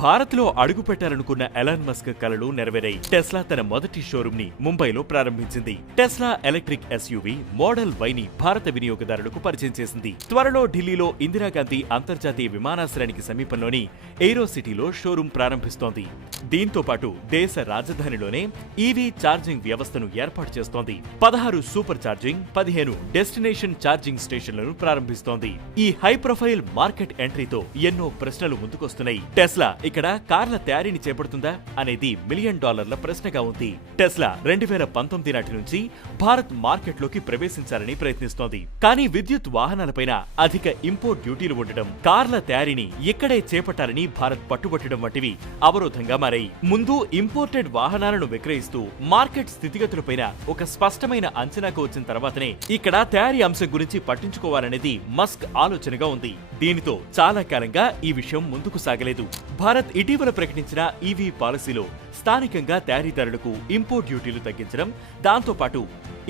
భారత్లో అడుగుపెట్టాలనుకున్న Elon Musk కలలు నెరవేరాయి. Tesla తన మొదటి షోరూమ్ ని ముంబైలో ప్రారంభించింది. Tesla electric SUV model Y ని భారత వినియోగదారులకు పరిచయం చేసింది. త్వరలో ఢిల్లీలో ఇందిరాగాంధీ అంతర్జాతీయ విమానాశ్రయానికి సమీపంలోని ఎయిరో సిటీలో షోరూమ్ ప్రారంభిస్తోంది. దీంతో పాటు దేశ రాజధానిలోనే ఈవీ ఛార్జింగ్ వ్యవస్థను ఏర్పాటు చేస్తోంది. 16 సూపర్ ఛార్జింగ్, 15 డెస్టినేషన్ ఛార్జింగ్ స్టేషన్లను ప్రారంభిస్తోంది. ఈ హై ప్రొఫైల్ మార్కెట్ ఎంట్రీతో ఎన్నో ప్రశ్నలు ముందుకొస్తున్నాయి. టెస్లా ఇక్కడ కార్ల తయారీని చేపడుతుందా అనేది $1 మిలియన్ ప్రశ్నగా ఉంది. టెస్లా 2019 నాటి నుంచి భారత్ మార్కెట్లోకి ప్రవేశించాలని ప్రయత్నిస్తోంది. కానీ విద్యుత్ వాహనాలపైన అధిక ఇంపోర్ట్ డ్యూటీలు ఉండటం, కార్ల తయారీని ఇక్కడే చేపట్టాలని భారత్ పట్టుబట్టడం వంటివి అవరోధంగా మారాయి. ముందు ఇంపోర్టెడ్ వాహనాలను విక్రయిస్తూ మార్కెట్ స్థితిగతులపైన ఒక స్పష్టమైన అంచనాకు వచ్చిన తర్వాతనే ఇక్కడ తయారీ అంశం గురించి పట్టించుకోవాలనేది మస్క్ ఆలోచనగా ఉంది. దీనితో చాలా కాలంగా ఈ విషయం ముందుకు సాగలేదు. భారత్ ఇటీవల ప్రకటించిన ఈవీ పాలసీలో స్థానికంగా తయారీదారులకు ఇంపోర్ట్ డ్యూటీలు తగ్గించడం, దాంతోపాటు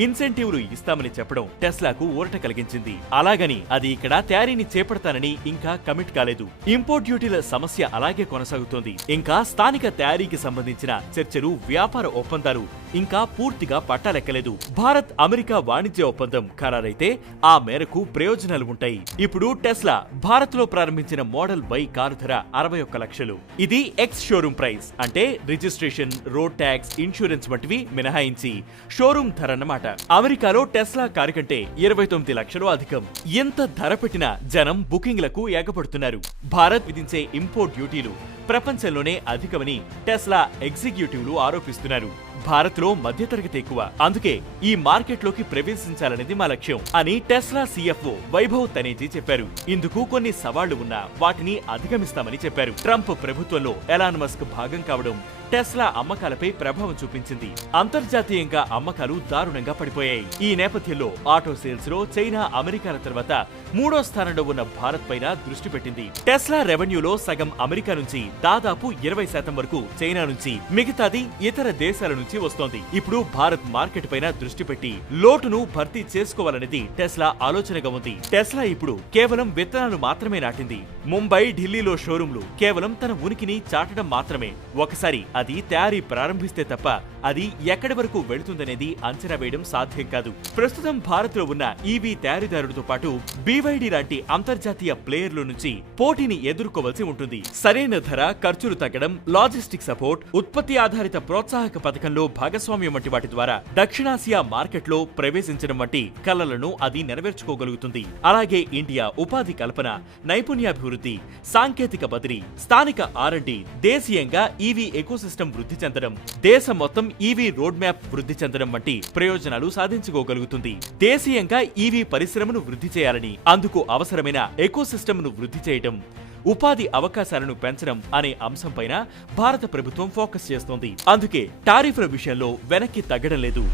ఇన్సెంటివ్లు ఇస్తామని చెప్పడం టెస్లాకు ఊరట కలిగించింది. అలాగని అది ఇక్కడ తయారీని చేపడతానని ఇంకా కమిట్ కాలేదు. ఇంపోర్ట్ డ్యూటీల సమస్య అలాగే కొనసాగుతోంది. ఇంకా స్థానిక తయారీకి సంబంధించిన చర్చలు, వ్యాపార ఒప్పందాలు ఇంకా పూర్తిగా పట్టాలెక్కలేదు. భారత్ అమెరికా వాణిజ్య ఒప్పందం ఖరారైతే ఆ మేరకు ప్రయోజనాలు ఉంటాయి. ఇప్పుడు టెస్లా భారత్ లో ప్రారంభించిన మోడల్ వై కారు ధర 61 లక్షలు. ఇది ఎక్స్ షోరూమ్ ప్రైస్, అంటే రిజిస్ట్రేషన్, రోడ్ ట్యాక్స్, ఇన్సూరెన్స్ వంటివి మినహాయించి షోరూమ్ ధర అన్నమాట. అమెరికాలో టెస్లా కారు కంటే 29 లక్షలు అధికం. ఎంత ధర పెట్టినా జనం బుకింగ్లకు ఏకపడుతున్నారు. భారత్ విధించే ఇంపోర్ట్ డ్యూటీలు ప్రపంచంలోనే అధికమని టెస్లా ఎగ్జిక్యూటివ్లు ఆరోపిస్తున్నారు. భారత్లో మధ్యతరగతి ఎక్కువ, అందుకే ఈ మార్కెట్లోకి ప్రవేశించాలనేది మా లక్ష్యం అని టెస్లా సిఎఫ్ఓ వైభవ్ తనేజీ చెప్పారు. ఇందుకు కొన్ని సవాళ్లు ఉన్నా వాటిని అధిగమిస్తామని చెప్పారు. ట్రంప్ ప్రభుత్వంలో ఎలాన్ మస్క్ భాగం కావడం టెస్లా అమ్మకాలపై ప్రభావం చూపించింది. అంతర్జాతీయంగా అమ్మకాలు దారుణంగా పడిపోయాయి. ఈ నేపథ్యంలో ఆటో సేల్స్ లో చైనా, అమెరికాల తర్వాత 3వ స్థానంలో ఉన్న భారత్ పైన దృష్టి పెట్టింది. టెస్లా రెవెన్యూలో సగం అమెరికా నుంచి, దాదాపు 20% వరకు చైనా నుంచి, మిగతాది ఇతర దేశాల నుంచి వస్తోంది. ఇప్పుడు భారత్ మార్కెట్ పైన దృష్టి పెట్టి లోటును భర్తీ చేసుకోవాలనేది టెస్లా ఆలోచనగా ఉంది. టెస్లా ఇప్పుడు కేవలం విత్తనాలు మాత్రమే నాటింది. ముంబై, ఢిల్లీలో షోరూంలు కేవలం తన ఉనికిని చాటడం మాత్రమే. ఒకసారి అది తయారీ ప్రారంభిస్తే తప్ప అది ఎక్కడి వరకు వెళుతుందనేది అంచనా వేయడం సాధ్యం కాదు. ప్రస్తుతం భారత్ లో ఉన్న ఈవీ తయారీదారులతో పాటు బీవైడీ లాంటి అంతర్జాతీయ ప్లేయర్ల నుంచి పోటీని ఎదుర్కోవలసి ఉంటుంది. సరైన ధర, ఖర్చులు తగ్గడం, లాజిస్టిక్ సపోర్ట్, ఉత్పత్తి ఆధారిత ప్రోత్సాహక పథకంలో భాగస్వామ్యం వంటి వాటి ద్వారా దక్షిణాసియా మార్కెట్ లో ప్రవేశించడం వంటి కలలను అది నెరవేర్చుకోగలుగుతుంది. అలాగే ఇండియా ఉపాధి కల్పన, నైపుణ్యాభివృద్ధి, సాంకేతిక బదిలీ, స్థానిక R&D, దేశీయంగా ఈవీ ఎకోసిస్టమ్ వృద్ధి చెందడం, దేశం మొత్తం ఈవీ రోడ్ మ్యాప్ వృద్ధి చెందడం వంటి ప్రయోజనాలు సాధించుకోగలుగుతుంది. దేశీయంగా ఈవీ పరిశ్రమను వృద్ధి చేయాలని, అందుకు అవసరమైన ఎకోసిస్టమ్ ను వృద్ధి చేయడం, ఉపాధి అవకాశాలను పెంచడం అనే అంశంపైన భారత ప్రభుత్వం ఫోకస్ చేస్తోంది. అందుకే టారిఫ్ల విషయంలో వెనక్కి తగ్గడం లేదు.